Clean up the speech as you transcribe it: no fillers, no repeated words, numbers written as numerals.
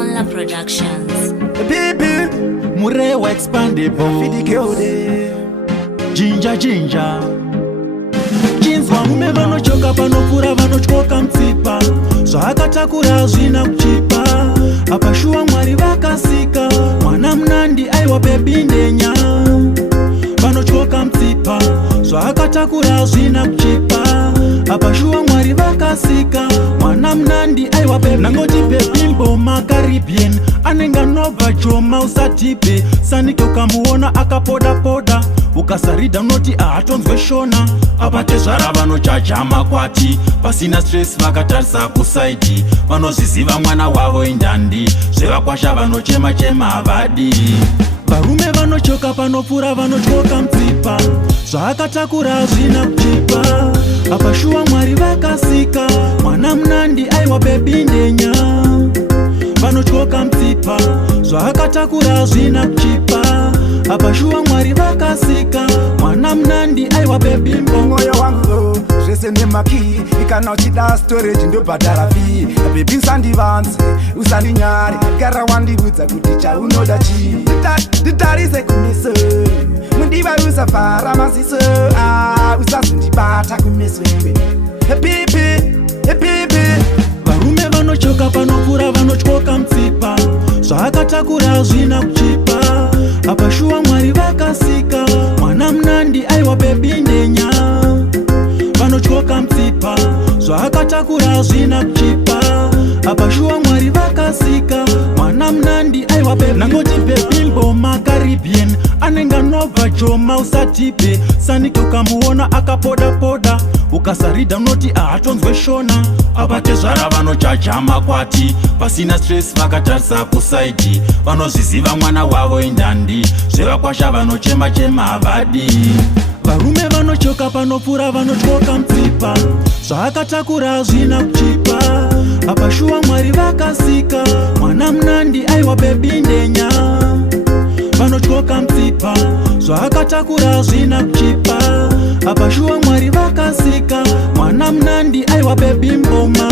Monla Productions. Baby, Murewa expandable. Jinja jinja. Jeans varume vanochoka panokura vanotyoka mtsipa. Zvakatakura hazvina kuchipa. Apashuwa Mwari vakasika. Mwana mnandi aiwa baby ndenya. Vanotyoka mtsipa. Zvakatakura hazvina kuchipa. Apashuwa Mwari vakasika. Mwana mnandi aiwa baby. Nangoti baby mboma Caribbean. Anenga nova choma usatipe. Sanike ukamuona akapoda poda. Ukasarida unoti ahatonzwe shona. Abate zvara vanochacha makwati. Pasina stress vakatarisa kusaidi. Vanozviziva mwana wavo indandi. Zvevakwasha vanochema chema havadi. Varume vanochoka panopfuura vanotyoka mtsipa. Zvakatakura hazvina kuchipa. Apashuwa Mwari vakasika. Mwana mnandi aiwa baby ndenya. Vanotyoka mtsipa. Zvakatakura hazvina kuchipa. Apashuwa Mwari vakasika. Mwana mnandi aiwa baby mbongo. Moyo wangu zvese nemaki. Ikana uchida storage ndobhadhara fee. Baby usandivanze usandinyare. Gara wandibudza kuti chaunoda chi. Nditarise kumeso. Mundiva usafara maziso. Usazondibata kumeso. Baby. Varume vanochoka panopfuura vanotyoka mtsipa. Zvakatakura hazvina kuchipa. Apashuwa Mwari vakasika. Mwana mnandi aiwa baby ndenya. Vanotyoka mtsipa. Zvakatakura hazvina kuchipa. Apashuwa Mwari vakasika. Mwana mnandi aiwa baby. Nangoti baby mboma Caribbean. Anenga nova choma usatipe. Sanike ukamuona akapoda poda. Ukasarida unoti ahatonzwe shona. Abate zvara vanochacha makwati. Pasina stress vakatarisa kusaidi. Vanozviziva mwana wavo indandi. Zvevakwasha vanochema chema havadi. Varume vanochoka panopfuura vanotyoka mtsipa. Zvakatakura hazvina kuchipa. Apashuwa Mwari vakasika. Mwana mnandi aiwa baby ndenya. Vanotyoka mtsipa. Zvakatakura hazvina kuchipa. Apashuwa Mwari vakasika. Mwana mnandi aiwa baby mboma.